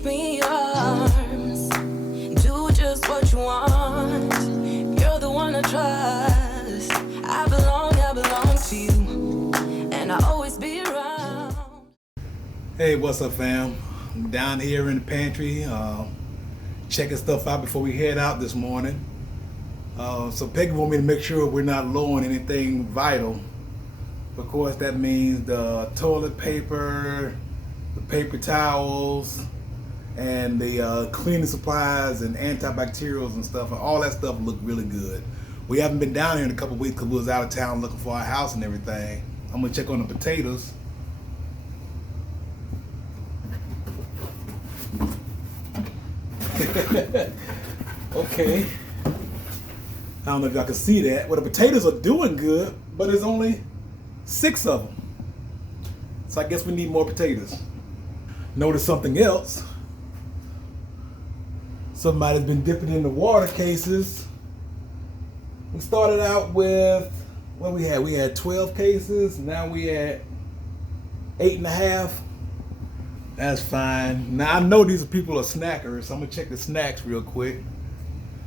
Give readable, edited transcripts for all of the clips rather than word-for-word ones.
open your arms. Do just what you want. You're the one I trust. I belong to you. And I'll always be around. Hey, what's up, fam? I'm down here in the pantry, checking stuff out before we head out this morning. So Peggy wanted me to make sure we're not low on anything vital. Of course, that means the toilet paper, the paper towels, and the cleaning supplies and antibacterials and stuff. And all that stuff looked really good. We haven't been down here in a couple weeks because we was out of town looking for our house and everything. I'm gonna check on the potatoes. Okay. I don't know if y'all can see that. Well, the potatoes are doing good, but there's only 6 of them. So I guess we need more potatoes. Notice something else. Somebody's been dipping in the water cases. We started out with, what we had? We had 12 cases. Now we had 8.5. That's fine. Now I know these people are snackers, so I'm gonna check the snacks real quick.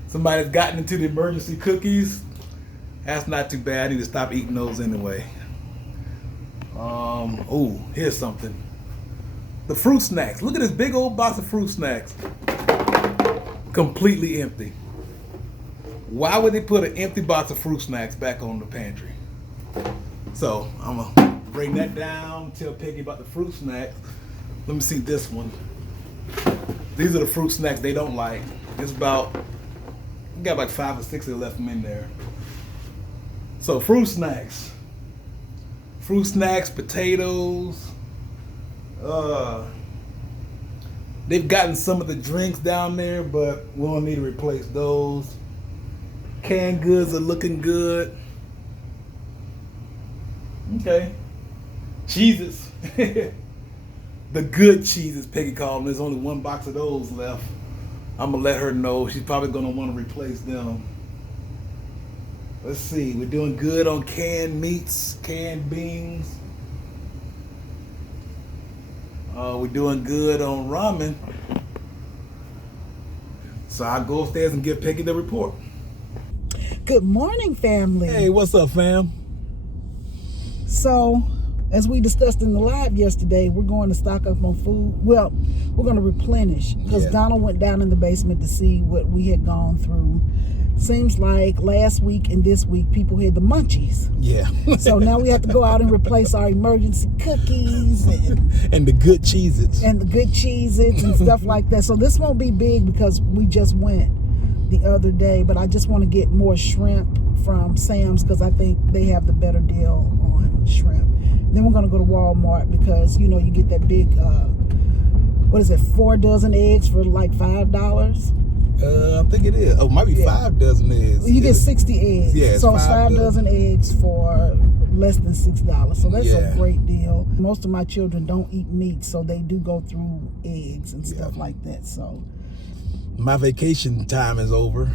Somebody's gotten into the emergency cookies. That's not too bad. I need to stop eating those anyway. Oh, here's something. The fruit snacks. Look at this big old box of fruit snacks. Completely empty. Why would they put an empty box of fruit snacks back on the pantry? So I'm gonna bring that down, tell Peggy about the fruit snacks. Let me see this one. These are the fruit snacks they don't like. It's about, we got like 5 or 6 that left them in there. So fruit snacks. Fruit snacks, potatoes. They've gotten some of the drinks down there, but we'll need to replace those. Canned goods are looking good. Okay. Cheeses. The good cheeses, Peggy called them. There's only 1 box of those left. I'm gonna let her know. She's probably gonna want to replace them. Let's see. We're doing good on canned meats, canned beans. We're doing good on ramen. So I'll go upstairs and give Peggy the report. Good morning, family. Hey, what's up, fam? So, as we discussed in the live yesterday, we're going to stock up on food. Well, we're going to replenish because Donald went down in the basement to see what we had gone through. Seems like last week and this week people had the munchies. Yeah. So now we have to go out and replace our emergency cookies and the good cheeses. And the good cheeses and stuff like that. So this won't be big because we just went the other day, but I just want to get more shrimp from Sam's because I think they have the better deal on shrimp. Then we're going to go to Walmart because, you know, you get that big, 4 dozen eggs for like $5? I think it is. Oh, it might be 5 dozen eggs. You get 60 eggs. Yeah, so it's 5 dozen eggs for less than $6. So that's a great deal. Most of my children don't eat meat, so they do go through eggs and stuff like that. So my vacation time is over.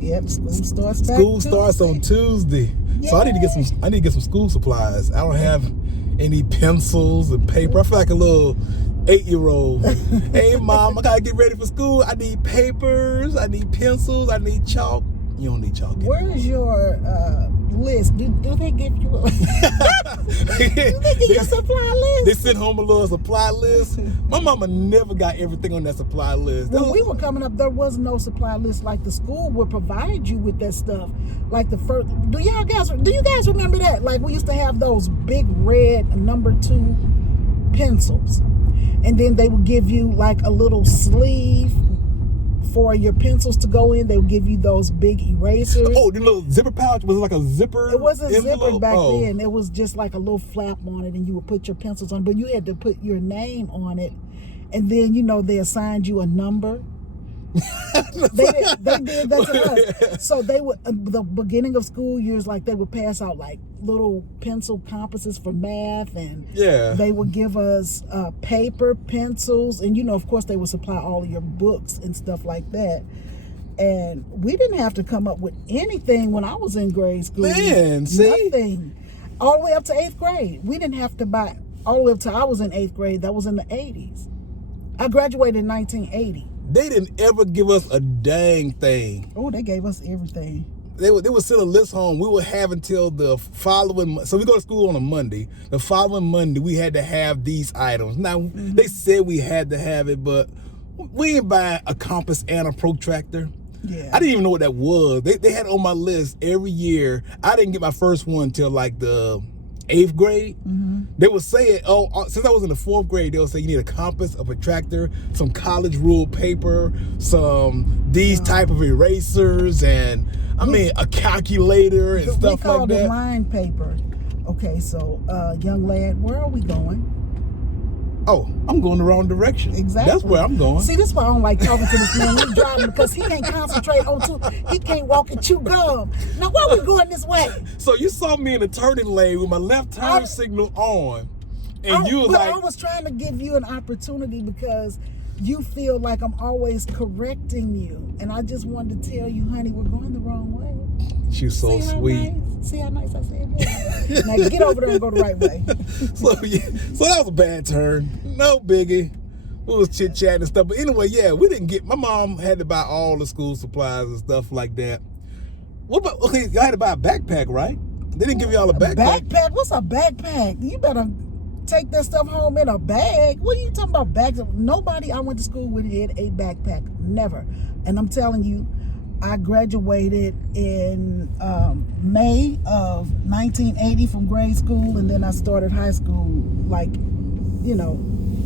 Yep, school starts back School starts on Tuesday. Yay. So I need to get some school supplies. I don't have any pencils and paper. I feel like a little 8-year-old. Hey, Mom, I gotta get ready for school. I need papers. I need pencils. I need chalk. You don't need chalk. Where's your list? Do they give you a supply list? They sent home a little supply list. My mama never got everything on that supply list. When we were coming up, there was no supply list. Like the school would provide you with that stuff. Like the first, do you guys remember that? Like we used to have those big red number 2 pencils, and then they would give you like a little sleeve for your pencils to go in. They would give you those big erasers. Oh, the little zipper pouch? Was it like a zipper? It wasn't envelope? Zipper back then. It was just like a little flap on it, and you would put your pencils on, but you had to put your name on it, and then, you know, they assigned you a number. They did that to us. So they would, the beginning of school years, like they would pass out like little pencil compasses for math, and they would give us paper, pencils, and, you know, of course they would supply all of your books and stuff like that. And we didn't have to come up with anything when I was in grade school. Man, see? Nothing. All the way up to 8th grade. We didn't have to buy, all the way up to I was in 8th grade. That was in the 80s. I graduated in 1980. They didn't ever give us a dang thing. Oh, they gave us everything. They would send a list home. We would have until the following. So we go to school on a Monday. The following Monday, we had to have these items. Now they said we had to have it, but we didn't buy a compass and a protractor. Yeah. I didn't even know what that was. They had it on my list every year. I didn't get my first one until like the 8th grade. They would say it, since I was in the 4th grade, they would say you need a compass, a protractor, some college ruled paper, these type of erasers, and a calculator and stuff like that. We called it line paper. Okay, so young lad, where are we going? Oh, I'm going the wrong direction. Exactly. That's where I'm going. See, this is why I don't like talking to this man. He's driving because he can't concentrate he can't walk and chew gum. Now, why are we going this way? So you saw me in the turning lane with my left turn signal on, and you were like... I was trying to give you an opportunity because you feel like I'm always correcting you. And I just wanted to tell you, honey, we're going the wrong way. She's so sweet. See how nice I said it? Now get over there and go the right way. So that was a bad turn. No biggie. We was chit-chatting and stuff. But anyway, yeah, we didn't get... My mom had to buy all the school supplies and stuff like that. What about... Okay, y'all had to buy a backpack, right? They didn't give y'all a backpack. Backpack? What's a backpack? You better take that stuff home in a bag. What are you talking about bags? Nobody I went to school with had a backpack. Never. And I'm telling you, I graduated in May of 1980 from grade school, and then I started high school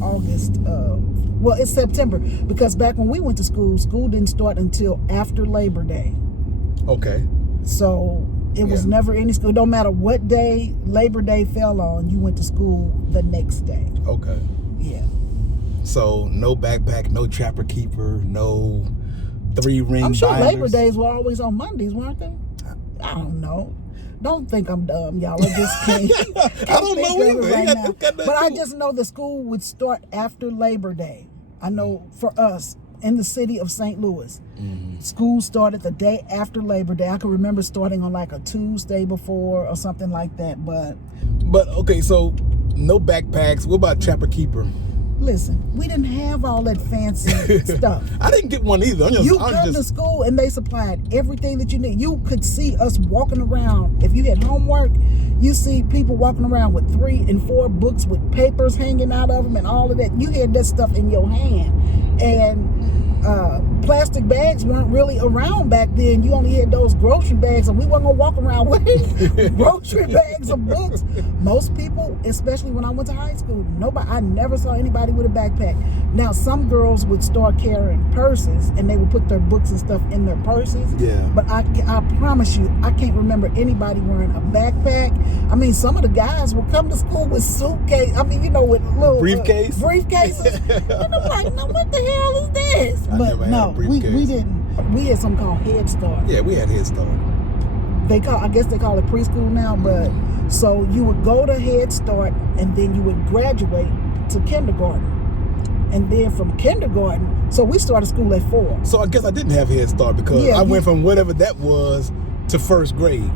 August. Well, it's September, because back when we went to school didn't start until after Labor Day. Okay. So it was never any school. No matter what day Labor Day fell on, you went to school the next day. Okay. Yeah. So no backpack, no trapper keeper, no 3-ring I'm sure binders. Labor Days were always on Mondays, weren't they? I don't know. Don't think I'm dumb, y'all. I just can't. I don't know either. Right now. But I just know the school would start after Labor Day. I know for us in the city of St. Louis, school started the day after Labor Day. I can remember starting on like a Tuesday before or something like that. But okay, so no backpacks. What about trapper keeper? Listen, we didn't have all that fancy stuff. I didn't get one either. You come to school and they supplied everything that you need. You could see us walking around. If you had homework, you see people walking around with 3 and 4 books with papers hanging out of them and all of that. You had that stuff in your hand. And plastic bags weren't really around back then. You only had those grocery bags, and we weren't gonna walk around with grocery bags of books. Most people, especially when I went to high school, I never saw anybody with a backpack. Now, some girls would start carrying purses, and they would put their books and stuff in their purses. Yeah. But I promise you, I can't remember anybody wearing a backpack. I mean, some of the guys would come to school with suitcase. I mean, with little briefcases. And I'm like, now what the hell is this? But no, we didn't. We had something called Head Start. Yeah, we had Head Start. I guess they call it preschool now, but so you would go to Head Start and then you would graduate to kindergarten. And then from kindergarten, so we started school at 4. So I guess I didn't have Head Start because I went from whatever that was to 1st grade.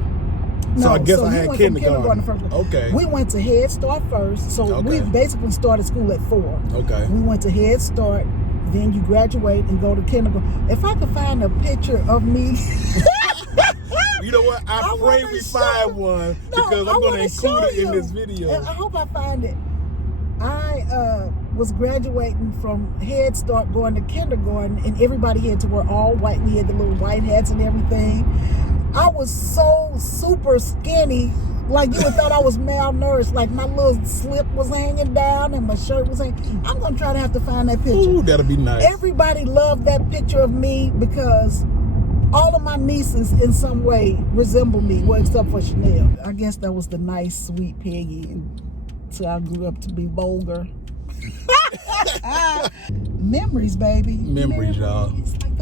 So I guess I had kindergarten. Okay. We went to Head Start first, so we basically started school at 4. Okay. We went to Head Start, then you graduate and go to kindergarten. If I could find a picture of me... You know what? I pray we find one because I'm going to include it in this video. And I hope I find it. I was graduating from Head Start going to kindergarten, and everybody had to wear all white. We had the little white hats and everything. I was so super skinny, like you would thought I was malnourished. Like my little slip was hanging down and my shirt was hanging. I'm going to try to have to find that picture. Ooh, that'll be nice. Everybody loved that picture of me because all of my nieces in some way resemble me, well, except for Chanel. I guess that was the nice, sweet Peggy, and so I grew up to be vulgar. Memories, baby. Memories, y'all.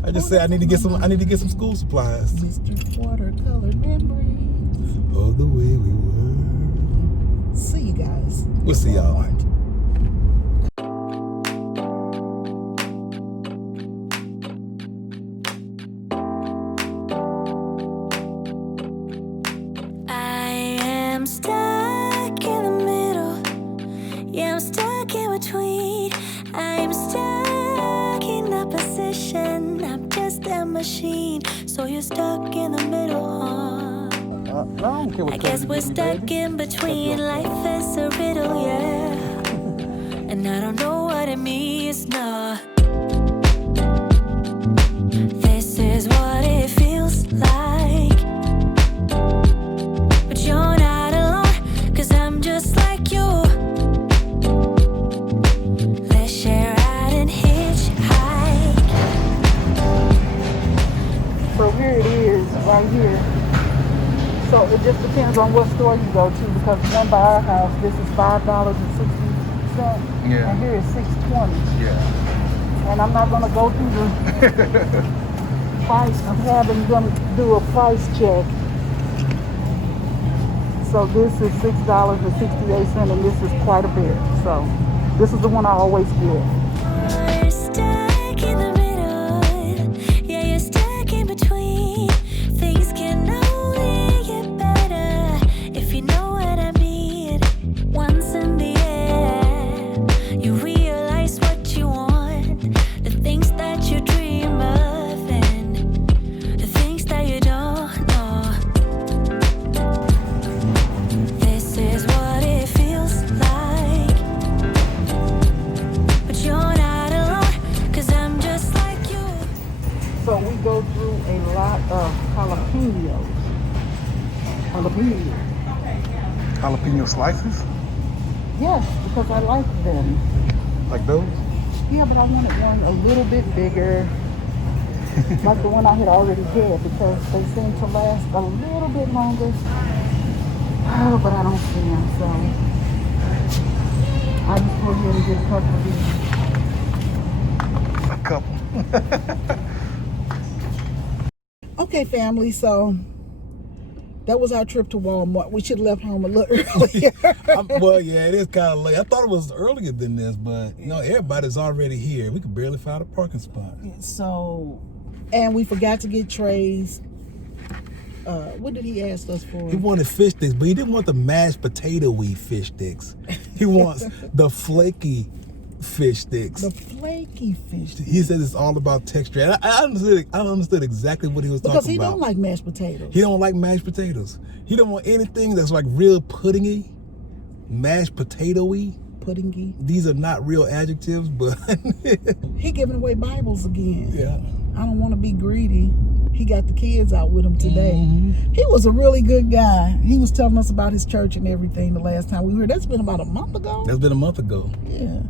I just say I need to get some school supplies. Mr. Watercolor memories of the way we were. See you guys. We'll see y'all. I'm stuck in between. I'm stuck. position. I'm just a machine, so you're stuck in the middle, huh? I guess we're stuck in between. Life is a riddle, yeah. And I don't know what it means, nah. This is what it feels like. But you're not alone, 'cause I'm just like you. Let's share out and hitchhike. So here it is, right here. So it just depends on what store you go to, because the one by our house, this is $5.60. Yeah. And here is $6.20. Yeah. And I'm not gonna go through the price. I'm having them do a price check. So this is $6.68, and this is quite a bit. So this is the one I always get. You're stuck in the middle. Yeah, you're stuck in between. Things can only get better if you know what I mean. Once in the air, you realize what you want, the things that you dream of, and the things that you don't know. This is what it feels like. But you're not alone, 'cause I'm just like you. So we go through a lot of jalapenos. Jalapeno slices? Yes, because I like them. Like those? Yeah, but I wanted one a little bit bigger, like the one I had already had, because they seem to last a little bit longer. Oh, but I don't see them, so I just go ahead and get a couple of these. A couple. Okay, family, so that was our trip to Walmart. We should have left home a little earlier. Well, yeah, it is kind of late. I thought it was earlier than this, but you know, everybody's already here. We could barely find a parking spot. So, and we forgot to get trays. What did he ask us for? He wanted fish sticks, but he didn't want the mashed potato-y fish sticks. He wants the flaky fish sticks. The flaky fish sticks. He says it's all about texture. And I understood exactly what he was talking about. Because he don't like mashed potatoes. He don't like mashed potatoes. He don't want anything that's like real puddingy, mashed potato-y. Puddingy. These are not real adjectives, but He giving away Bibles again. yeah. I don't want to be greedy. He got the kids out with him today. Mm-hmm. He was a really good guy. He was telling us about his church and everything the last time we were. That's been about a month ago. That's been a month ago. Yeah.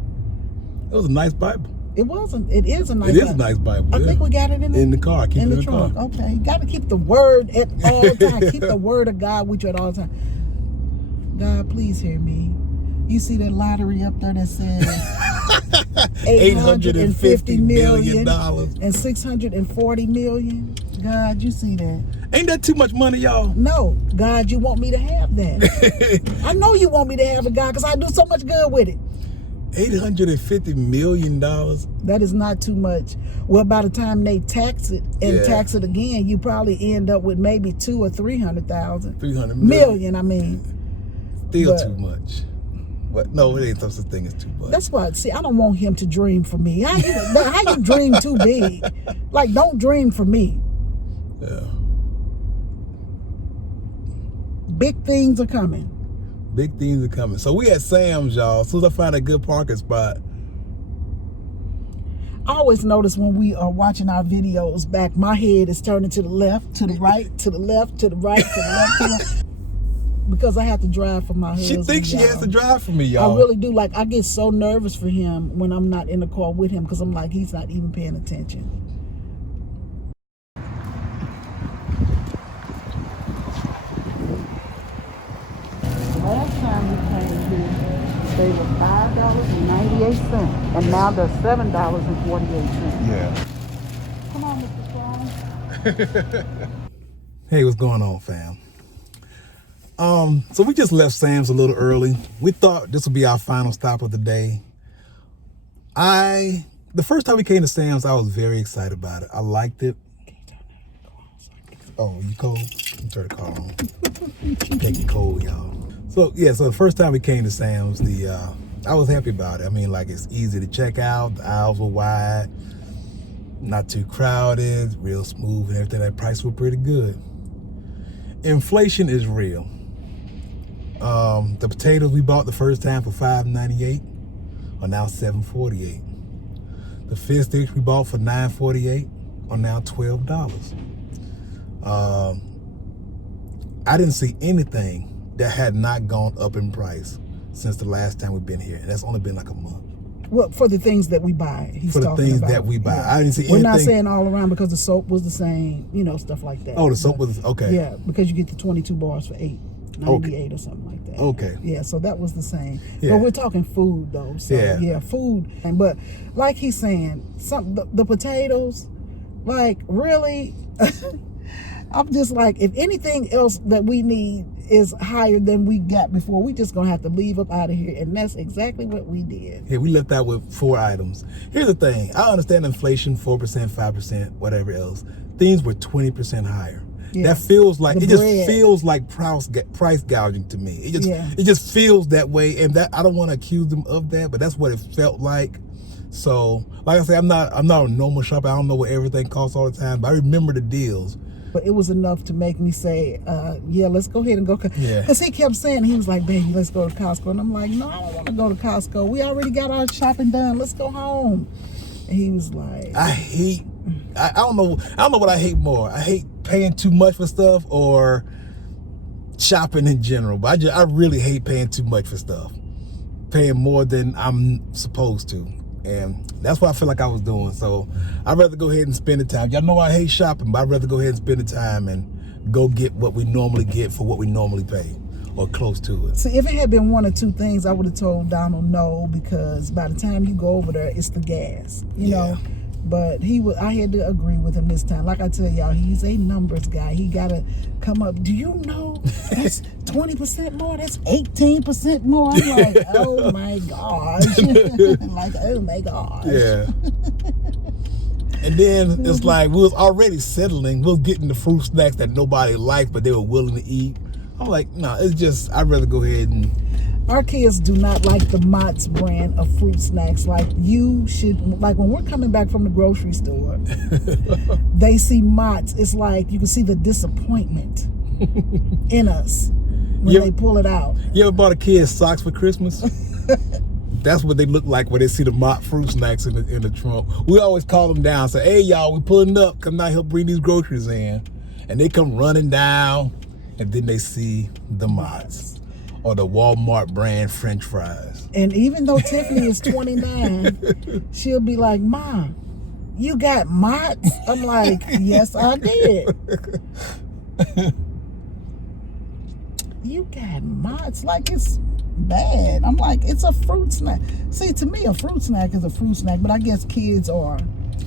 It was a nice Bible. It wasn't. It is a nice It is Bible. a nice Bible. I think we got it in the car. Keep it in the trunk. car. Okay. Got to keep the word at all times. Keep the word of God with you at all times. God, please hear me. You see that lottery up there that says $850 million and $640 million? God, you see that? Ain't that too much money, y'all? No, God, you want me to have that. I know you want me to have it, God, because I do so much good with it. $850 million. That is not too much. Well, by the time they tax it and tax it again, you probably end up with maybe 200,000 or 300,000. 300 million, I mean. Still too much. But no, it ain't such a thing as too much. That's why, see, I don't want him to dream for me. How you dream too big? Like, don't dream for me. Yeah. Big things are coming. Big things are coming. So we at Sam's, y'all. As soon as I find a good parking spot. I always notice when we are watching our videos back, my head is turning to the left, to the right, to the left, to the right, to the left, to the left. Because I have to drive for my husband. She thinks she has to drive for me, y'all. I really do. Like, I get so nervous for him when I'm not in the car with him, because I'm like, he's not even paying attention. Last time we came here, they were $5.98, and now they're $7.48. Yeah. Come on, Mr. Strong. Hey, what's going on, fam? So we just left Sam's a little early. We thought this would be our final stop of the day. The first time we came to Sam's, I was very excited about it. I liked it. Oh, you cold? Let me turn the car on. Take it cold, y'all. So yeah, so the first time we came to Sam's, I was happy about it. I mean, like, it's easy to check out. The aisles were wide. Not too crowded, real smooth and everything. That price was pretty good. Inflation is real. The potatoes we bought the first time for $5.98 are now $7.48. The fish sticks we bought for $9.48 are now $12. I didn't see anything that had not gone up in price since the last time we've been here, and that's only been like a month. Well, for the things that we buy, he's for the talking things about. that we buy. Yeah. I didn't see anything. We're not saying all around because the soap was the same, stuff like that. Oh, the soap was okay. Yeah, because you get the 22 bars for $8.98 or something like that. Okay. Yeah, so that was the same. Yeah. But we're talking food though. So yeah, food. But like he's saying, the potatoes, like really, I'm just like, if anything else that we need is higher than we got before, we just gonna have to leave up out of here, and that's exactly what we did. Yeah, we left out with 4 items. Here's the thing: I understand inflation, 4%, 5%, whatever else. Things were 20% higher. Yeah. That feels like just feels like price gouging to me. It just feels that way, and that I don't want to accuse them of that, but that's what it felt like. So, like I said, I'm not a normal shopper. I don't know what everything costs all the time, but I remember the deals. But it was enough to make me say, let's go ahead and go. Because he kept saying, he was like, baby, let's go to Costco. And I'm like, no, I don't want to go to Costco. We already got our shopping done. Let's go home. And he was like, I don't know what I hate more. I hate paying too much for stuff or shopping in general. But I really hate paying too much for stuff. Paying more than I'm supposed to. And that's what I feel like I was doing. So I'd rather go ahead and spend the time. Y'all know I hate shopping, but I'd rather go ahead and spend the time and go get what we normally get for what we normally pay, or close to it. See, if it had been 1 or 2 things, I would have told Donald no, because by the time you go over there, it's the gas, you know. But I had to agree with him this time. Like I tell y'all, he's a numbers guy. He got to come up. Do you know that's 20% more? That's 18% more. I'm like, oh my gosh. Like, oh my gosh. Yeah. And then it's like we was already settling. We was getting the fruit snacks that nobody liked, but they were willing to eat. I'm like, no, it's just, I'd rather go ahead and... Our kids do not like the Mott's brand of fruit snacks. Like, you should, like when we're coming back from the grocery store, they see Mott's. It's like you can see the disappointment in us when they pull it out. You ever bought a kid socks for Christmas? That's what they look like when they see the Mott fruit snacks in the trunk. We always call them down, say, hey, y'all, we pulling up. Come down, help bring these groceries in. And they come running down, and then they see the Mott's. Or the Walmart brand French fries. And even though Tiffany is 29, she'll be like, Mom, you got Mott's? I'm like, yes, I did. You got Mott's? Like, it's bad. I'm like, it's a fruit snack. See, to me, a fruit snack is a fruit snack, but I guess kids are.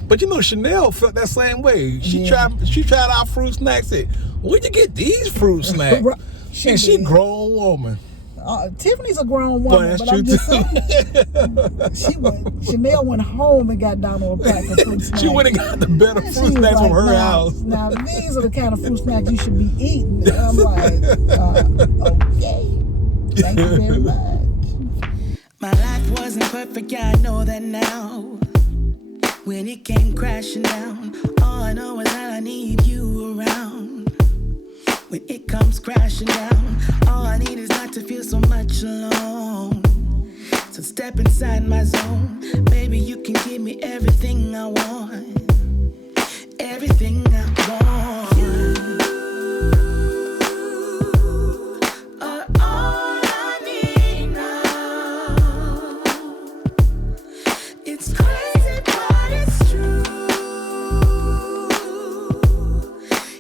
But you know, Chanel felt that same way. She tried our fruit snacks. Said, where'd you get these fruit snacks? And she a grown woman. Tiffany's a grown woman, but I'm just saying. Chanel went home and got Donald a pack of fruit snacks. She went and got the better fruit snacks from her house. Now, these are the kind of fruit snacks you should be eating. And I'm like, okay. Thank you very much. My life wasn't perfect, yeah, I know that now. When it came crashing down, all I know is that I need you around. When it comes crashing down, all I need is not to feel so much alone. So step inside my zone, baby, you can give me everything I want. Everything I want. You are all I need now. It's crazy, but it's true.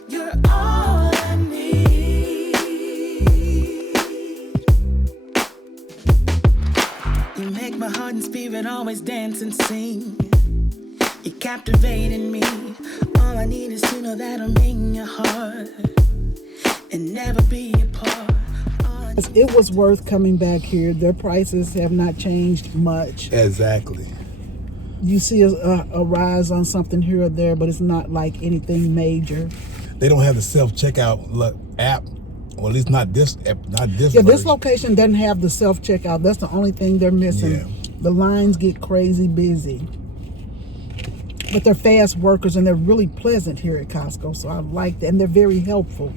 You're all I need. You make my heart and spirit always dance and sing. You're captivating me. All I need is to know that I'm in your heart and never be apart. It was worth coming back here. Their prices have not changed much. Exactly. You see a rise on something here or there, but it's not like anything major. They don't have the self-checkout app. Well, at least not this app, not this Yeah, version. this location doesn't have the self-checkout. That's the only thing they're missing. Yeah. The lines get crazy busy. But they're fast workers and they're really pleasant here at Costco. So I like that. And they're very helpful.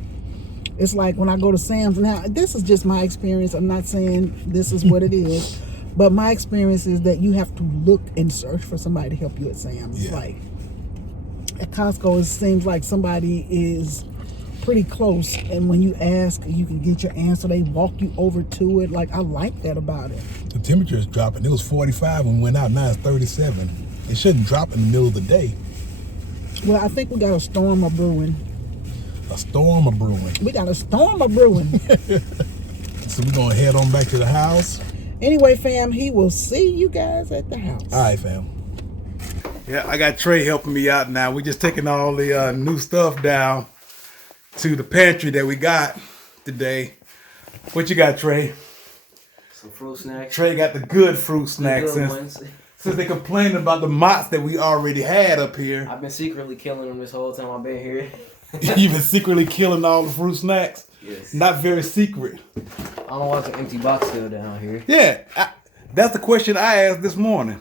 It's like when I go to Sam's. Now, this is just my experience. I'm not saying this is what it is. But my experience is that you have to look and search for somebody to help you at Sam's. Yeah. Like at Costco, it seems like somebody is pretty close. And when you ask, you can get your answer. They walk you over to it. Like, I like that about it. The temperature is dropping. It was 45 when we went out. Now it's 37. It shouldn't drop in the middle of the day. Well, I think we got a storm brewing. A storm of brewing. We got a storm brewing. So we're going to head on back to the house. Anyway, fam, he will see you guys at the house. All right, fam. Yeah, I got Trey helping me out now. We're just taking all the new stuff down to the pantry that we got today. What you got, Trey? Some fruit snacks. Trey got the good fruit snacks. The good ones. Since they complaining about the motts that we already had up here. I've been secretly killing them this whole time I've been here. You've been secretly killing all the fruit snacks? Yes. Not very secret. I don't want an empty box still down here. Yeah, that's the question I asked this morning.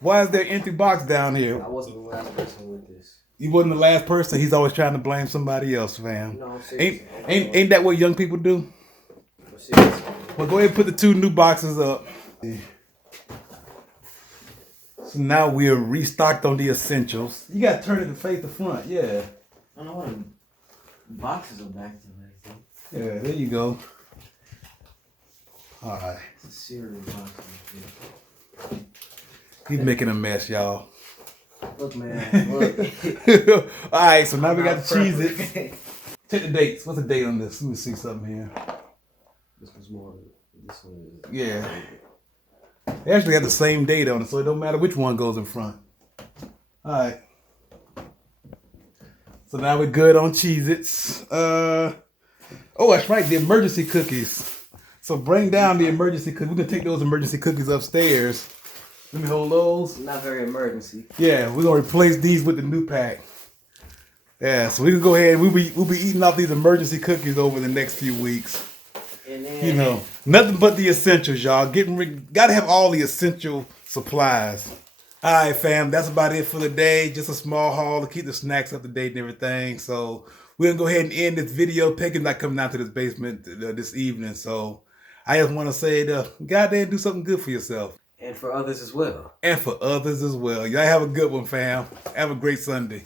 Why is there an empty box down here? I wasn't the last person with this. You wasn't the last person. He's always trying to blame somebody else, fam. No, I'm serious. Ain't that what young people do? I'm serious. Well, go ahead and put the 2 new boxes up. So now we're restocked on the essentials. You got to turn it to face the front, yeah. I don't know what the boxes are back to like that. Yeah, there you go. All right. It's a cereal box. He's making a mess, y'all. Look, man. Look. All right, so now we got the Cheez-Its. Check the dates. What's the date on this? Let me see something here. This one's more. This one is. Yeah. They actually have the same date on it, so it don't matter which one goes in front. All right. So now we're good on Cheez-Its. Oh, that's right, the emergency cookies. So bring down the emergency cookies. We can take those emergency cookies upstairs. Let me hold those. Not very emergency. Yeah, we're gonna replace these with the new pack. Yeah, so we can go ahead and we'll be eating off these emergency cookies over the next few weeks. And then, You know, nothing but the essentials, y'all. Gotta have all the essential supplies. All right, fam, that's about it for the day. Just a small haul to keep the snacks up to date and everything. So we're gonna go ahead and end this video. Pegi's not coming down to this basement this evening, so I just want to say, goddamn, do something good for yourself. And for others as well. And for others as well. Y'all have a good one, fam. Have a great Sunday.